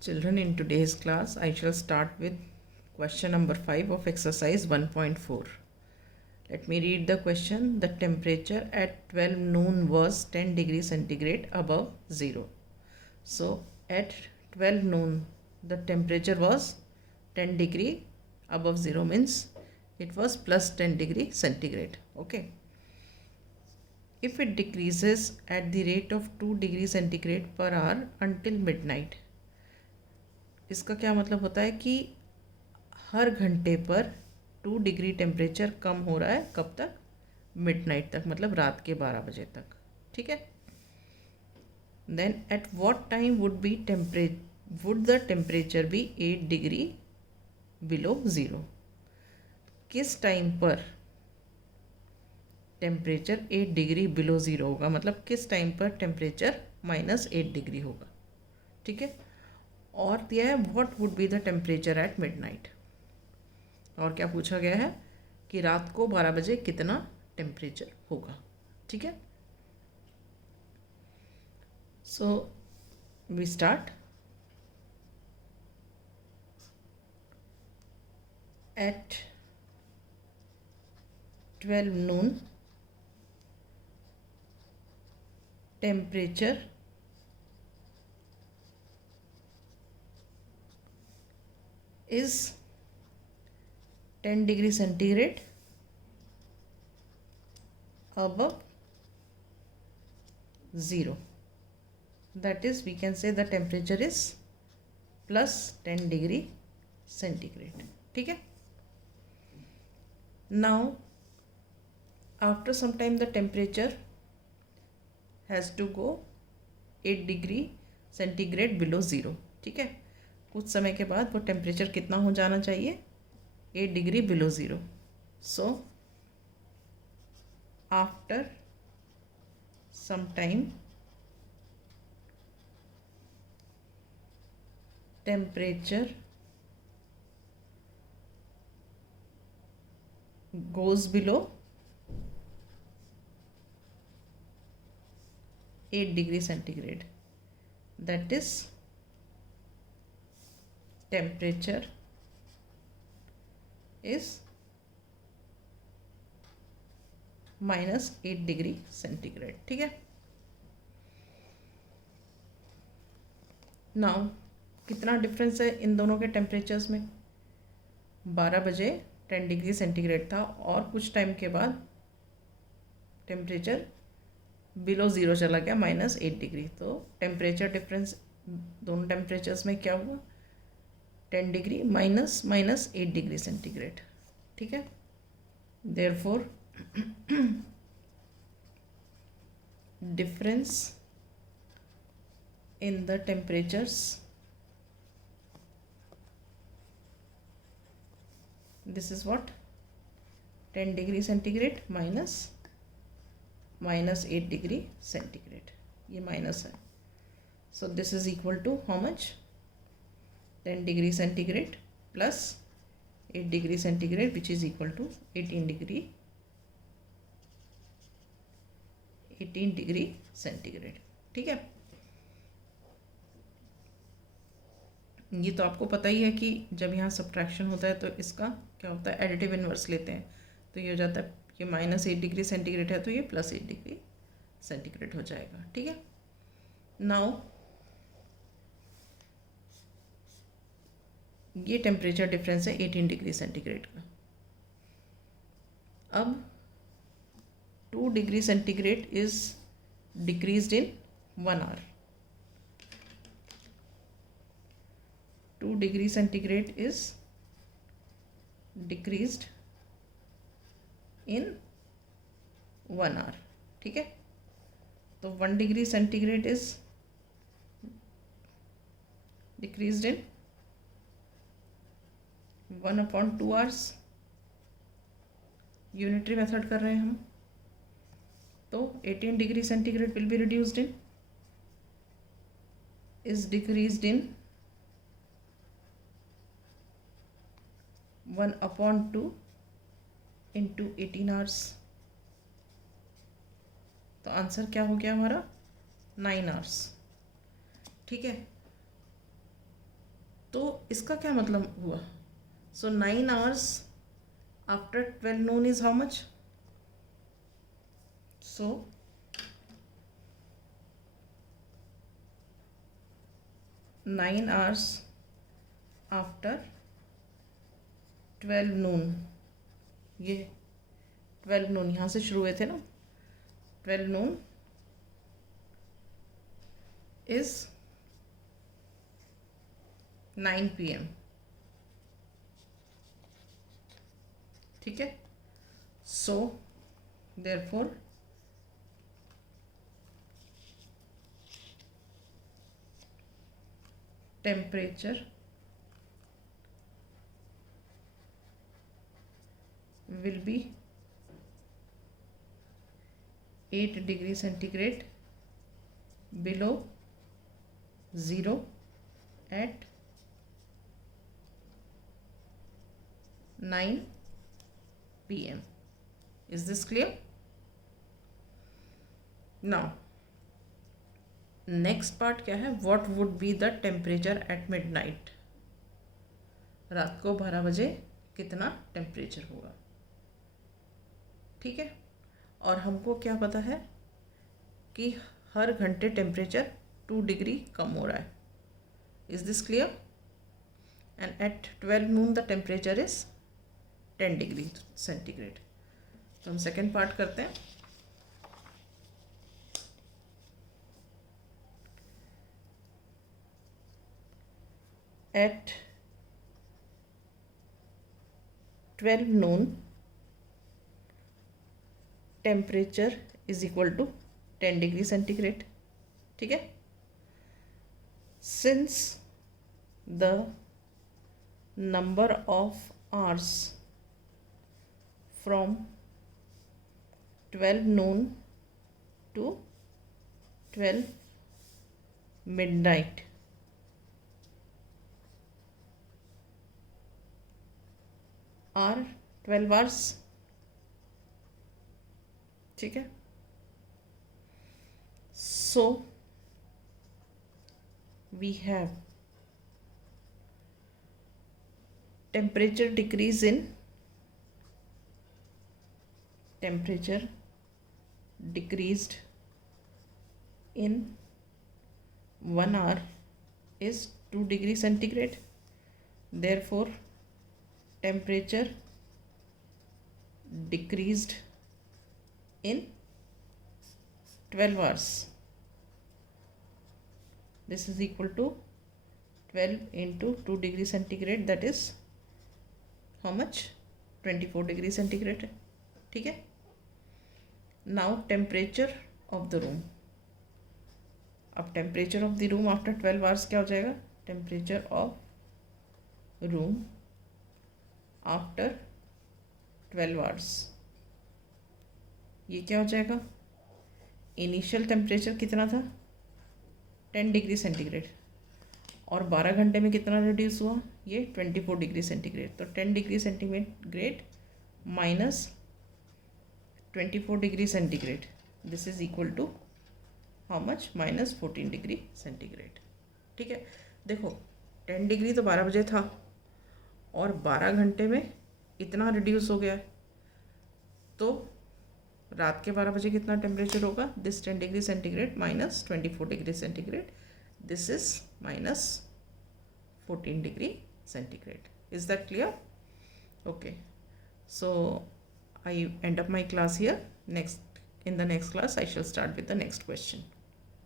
Children, in today's class, I shall start with question number 5 of exercise 1.4. Let me read the question. The temperature at 12 noon was 10 degrees centigrade above 0. So, at 12 noon, the temperature was 10 degree above 0 means it was plus 10 degree centigrade. Okay. If it decreases at the rate of 2 degree centigrade per hour until midnight, इसका क्या मतलब होता है कि हर घंटे पर 2 degree temperature कम हो रहा है. कब तक? मिडनाइट तक, मतलब रात के 12 बजे तक. ठीक है. Then at what time would the temperature be 8 degree below 0. किस टाइम पर टेम्परेचर 8 डिग्री बिलो 0 होगा, मतलब किस टाइम पर टेम्परेचर -8 डिग्री होगा. ठीक है. और दिया है what would be the temperature at midnight. और क्या पूछा गया है कि रात को 12 बजे कितना टेम्परेचर होगा. ठीक है. So we start. At 12 noon temperature is 10 degree centigrade above 0. That is, we can say the temperature is plus 10 degree centigrade. ठीक है. Now, after some time the temperature has to go 8 degree centigrade below 0. ठीक है. कुछ समय के बाद वो temperature कितना हो जाना चाहिए? 8 degree below 0. So after some time temperature goes below 8 degree centigrade. That is, temperature is -8 degree centigrade. ठीक है. नाउ कितना डिफरेंस है इन दोनों के टेम्परेचर्स में? 12 बजे 10 डिग्री सेंटीग्रेड था और कुछ टाइम के बाद टेम्परेचर बिलो 0 चला गया, -8 डिग्री. तो टेम्परेचर डिफरेंस दोनों टेम्परेचर्स में क्या हुआ? 10 डिग्री -8 डिग्री सेंटीग्रेड. ठीक है. Therefore difference in the temperatures, this is what? 10 degree centigrade -8 degree centigrade. ये माइनस है. So this is equal to how much? 10 degree centigrade plus 8 degree centigrade, which is equal to 18 degree centigrade. ठीक है. ये तो आपको पता ही है कि जब यहाँ सब्ट्रैक्शन होता है तो इसका क्या होता है? एडिटिव इन्वर्स लेते हैं. तो ये हो जाता है, ये -8 डिग्री सेंटीग्रेड है तो ये +8 डिग्री सेंटीग्रेड हो जाएगा. ठीक है. नाउ ये टेम्परेचर डिफरेंस है 18 डिग्री सेंटीग्रेड का. अब 2 degree centigrade is decreased in 1 hour. 2 degree centigrade is decreased in 1 hour. ठीक है. तो 1 degree centigrade is decreased in 1/2 hours. Unitary method कर रहे हैं हम. तो 18 degree centigrade will be reduced in, is decreased in 1/2 into 18 hours. तो answer क्या हो गया हमारा? 9 hours. ठीक है. तो इसका क्या मतलब हुआ? सो 9 hours after 12 noon is how much? So 9 hours after 12 noon, ये 12 noon यहाँ से शुरू हुए थे ना, 12 noon is 9 PM, ठीक है. So therefore temperature will be 8 degree centigrade below 0 at 9 PM. Is this clear? Now next part क्या है? What would be the temperature at midnight? रात को 12 बजे कितना टेम्परेचर होगा, ठीक है. और हमको क्या पता है कि हर घंटे टेम्परेचर 2 डिग्री कम हो रहा है. Is this clear? And at 12 noon the temperature is 10 degree centigrade. तो हम सेकेंड पार्ट करते हैं. At 12 noon temperature is equal to 10 degree centigrade, ठीक है. Since the number of hours from 12 noon to 12 midnight are 12 hours, ठीक है. So we have temperature decrease in temperature decreased in 1 hour is 2 degree centigrade. Therefore temperature decreased in 12 hours. This is equal to 12 into 2 degree centigrade, that is how much? 24 degree centigrade, ठीक है. Now temperature of the room. अब temperature of the room after 12 hours क्या हो जाएगा? Temperature of room after 12 hours, ये क्या हो जाएगा? इनिशियल टेम्परेचर कितना था? 10 डिग्री सेंटीग्रेड, और 12 घंटे में कितना रिड्यूस हुआ? ये 24 डिग्री सेंटीग्रेड. तो 10 degree centigrade minus 24 degree centigrade, this is equal to how much? Minus 14 degree centigrade, ठीक है. देखो 10 डिग्री तो 12 बजे था, और 12 घंटे में इतना रिड्यूस हो गया है. तो रात के 12 बजे कितना टेम्परेचर होगा? This 10 degree centigrade minus 24 degree centigrade, this is minus 14 degree centigrade. Is that clear? Okay. So I end up my class here. In the next class I shall start with the next question.